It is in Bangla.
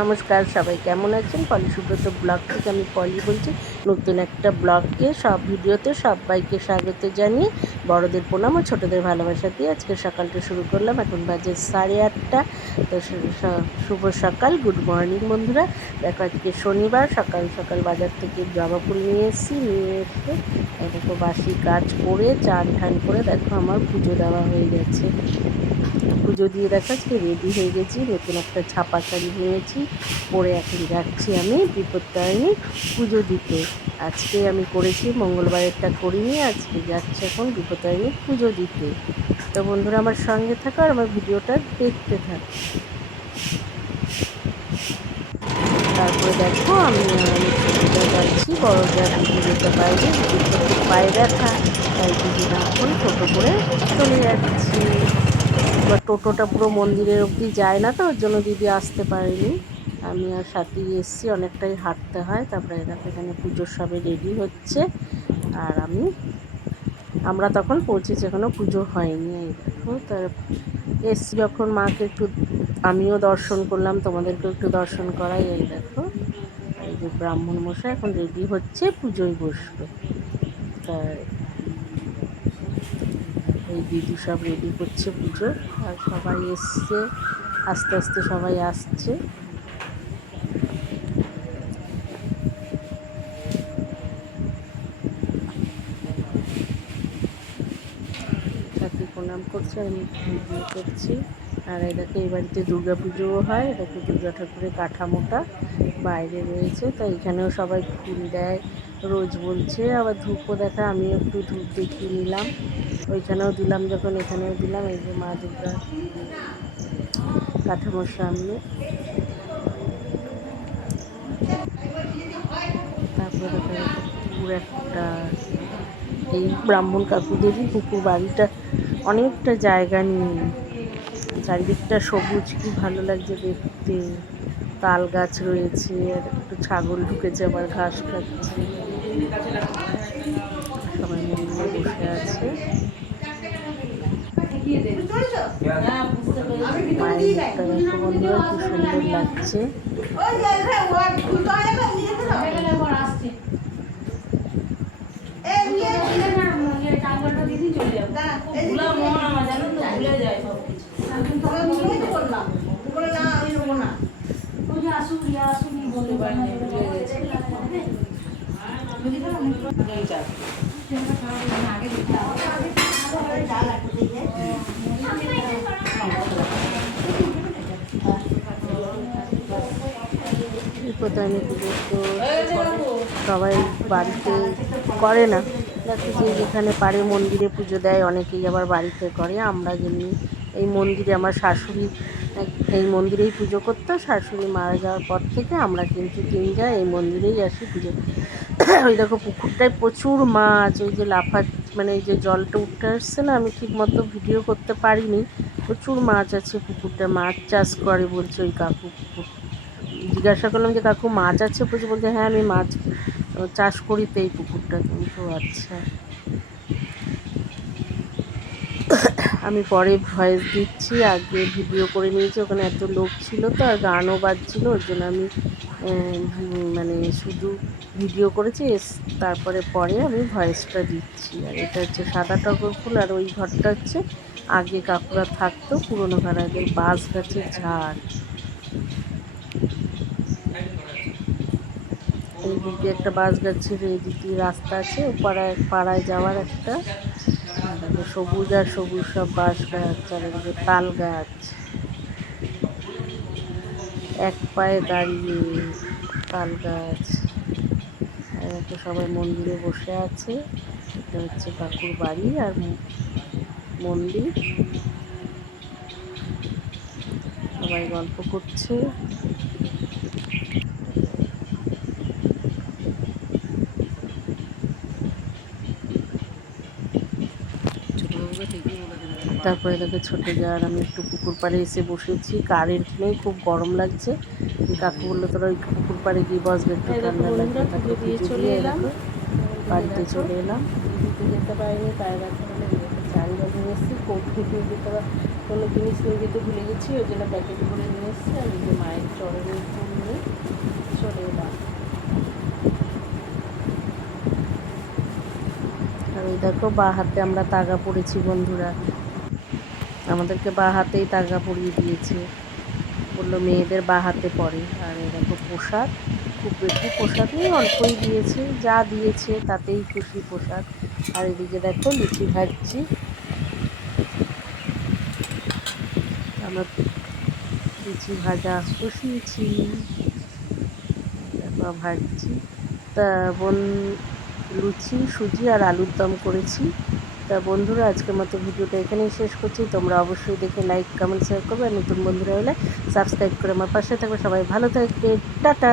নমস্কার, সবাই কেমন আছেন? পলি সুব্রত ব্লগ থেকে আমি পলি বলছি। নতুন একটা ব্লগকে সব ভিডিওতে সবাইকে স্বাগত জানিয়ে বড়দের প্রণাম ও ছোটোদের ভালোবাসা দিয়ে আজকে সকালটা শুরু করলাম। এখন বাজে সাড়ে আটটা। তো শুভ সকাল। গুড মর্নিং বন্ধুরা। দেখো আজকে শনিবার, সকাল সকাল বাজার থেকে জবা ফুল নিয়ে এসেছি, নিয়ে এসে দেখো বাসি কাজ করে, চান ঠান করে দেখো আমার পুজো দেওয়া হয়ে গেছে। পুজো দিয়ে আজকে রেডি হয়ে গেছি, নতুন একটা ছাপা শাড়ি নিয়েছি, পরে এখন যাচ্ছি আমি বিপত্তারিণী পুজো দিতে। আজকে আমি করেছি, মঙ্গলবারেরটা করিনি, আজকে যাচ্ছি এখন বিপত্তারিণী পুজো দিতে। তো বন্ধুরা, আমার সঙ্গে থাকো আর আমার ভিডিওটা দেখতে থাকো। তারপরে দেখো, আমি যাচ্ছি পুজো যেতে পারবে দিদিটা খুব পায়ে ব্যথা, তাই দিদিরা এখন ছোটো করে চলে যাচ্ছি। এবার টোটোটা পুরো মন্দিরের অবধি যায় না তো, ওর জন্য দিদি আসতে পারেনি। আমি আর সাথে এসেছি, অনেকটাই হাঁটতে হয়, তারপরে দেখো এখানে পুজোর সবে রেডি হচ্ছে। আর আমি, আমরা তখন পৌঁছেছি এখনও পুজো হয়নি, এই দেখো। তার এসছি যখন মাকে একটু, আমিও দর্শন করলাম, তোমাদেরকেও একটু দর্শন করাই, এই দেখো। এই যে ব্রাহ্মণ মশাই এখন রেডি হচ্ছে, পুজোয় বসবে। তা এই দিদি সব রেডি করছে পুজো। আর সবাই এসছে, আস্তে আস্তে সবাই আসছে। প্রণাম করছে, আমি ভিডিও করছি। আর দেখো এই বাড়িতে দুর্গা পুজোও হয় দেখো দুর্গা ঠাকুরের কাঠামোটা বাইরে রয়েছে। তাই এখানেও সবাই ফুল দেয়, রোজ বলছে। আবার ধূপও দেখা আমিও একটু ধূপ দেখিয়ে নিলাম। ওইখানেও দিলাম, যখন এখানেও দিলাম, এই যে মা দুর্গা কাঠামোর সামনে তারপরে একটা, এই ব্রাহ্মণ কাকুদেরই পুকুর বাড়িটা অনেকটা জায়গা নিয়ে, চারিদিকটা সবুজ, কি ভালো লাগছে দেখতে। তাল গাছ রয়েছে, আর একটু ছাগল ঢুকেছে, আবার ঘাস খাচ্ছে সবাই মন্দিরে বসে আছে দেখো বন্ধুরা কি সুন্দর লাগছে বিপদানি পুজো তো সবাই বাড়িতে করে না। যে যেখানে পারে মন্দিরে পুজো দেয়, অনেকেই আবার বাড়িতে করে। আমরা যেমনি এই মন্দিরে আমার শাশুড়ি, এই মন্দিরেই পুজো করতো। শাশুড়ি মারা যাওয়ার পর থেকে আমরা কিন্তু তিন যা এই মন্দিরেই আসি পুজো। ওই দেখো পুকুরটায় প্রচুর মাছ, ওই যে লাফা মানে এই যে জলটা উঠে আসছে না, আমি ঠিক মতো ভিডিও করতে পারিনি। প্রচুর মাছ আছে পুকুরটা, মাছ চাষ করে বলছে ওই কাকু পুকুর জিজ্ঞাসা করলাম যে, কাকু, মাছ আছে? প্রচুর বলছে হ্যাঁ আমি মাছ চাষ করি তো এই পুকুরটা কিন্তু আচ্ছা। আমি পরে ভয়েস দিচ্ছি, আগে ভিডিও করে নিয়েছি, ওখানে এত লোক ছিল তো, আর গানও বাজছিল, ওর জন্য আমি মানে শুধু ভিডিও করেছি তারপরে পরে আমি ভয়েসটা দিচ্ছি। আর এটা হচ্ছে সাদা টগর ফুল, আর ওই ঘরটা হচ্ছে আগে কাকুরা থাকতো, পুরোনো ঘর আগে বাঁশ গাছের ঝাড়। এই দিকে একটা বাঁশ গাছের এই দিকে রাস্তা আছে পাড়ায় পাড়ায় যাওয়ার একটা। সবুজ আর সবুজ সব বাঁশ গাছ চারিদিকে তাল গাছ এক পায়ে দাঁড়িয়ে তাল গাছ একটা সবাই মন্দিরে বসে আছে, এটা হচ্ছে কাকুর বাড়ি আর মন্দির। সবাই গল্প করছে। তারপরে দেখো ছোটো যাওয়ার আমি একটু পুকুর পাড়ে এসে বসেছি। কারেন্ট নেই খুব গরম লাগছে। কাকু বলল তোরা ওই পুকুর পাড়ে গিয়ে বসবে একটু ঠান্ডা লাগবে দিয়ে দেখো বাড়িতে চলে এলাম। যেতে পারিনি পায়ে জল নিয়ে এসেছি, কোট নিয়ে যেতে কোনো জিনিস নিয়ে যেতে ভুলে গেছি, ওই জন্য প্যাকেট করে নিয়ে এসেছি, আর যে মায়ের চরণের ফুল নিয়ে চলে এলাম। আর ওই দেখো, বা হাতে আমরা তাগা পড়েছি বন্ধুরা। আমাদেরকে বা হাতেই তাগা পরিয়ে দিয়েছে। বলল মেয়েদের বা হাতে পরে। আর দেখো পোশাক খুব বেশি পোশাক নেই, অল্পই দিয়েছে। যা দিয়েছে তাতেই খুশি পোশাক আর এদিকে দেখো লুচি ভাজছি। আমরা ভাজা বসিয়েছি তারপর ভাজছি। তা বোন, লুচি, সুজি আর আলুর দম করেছি। তা বন্ধুরা, আজকের মতো ভিডিওটা এখানেই শেষ করছি। তোমরা অবশ্যই দেখে লাইক কমেন্ট শেয়ার করবে। আর নতুন বন্ধুরা হলে সাবস্ক্রাইব করে আমার পাশে থাকবে। সবাই ভালো থাকবে। টাটা!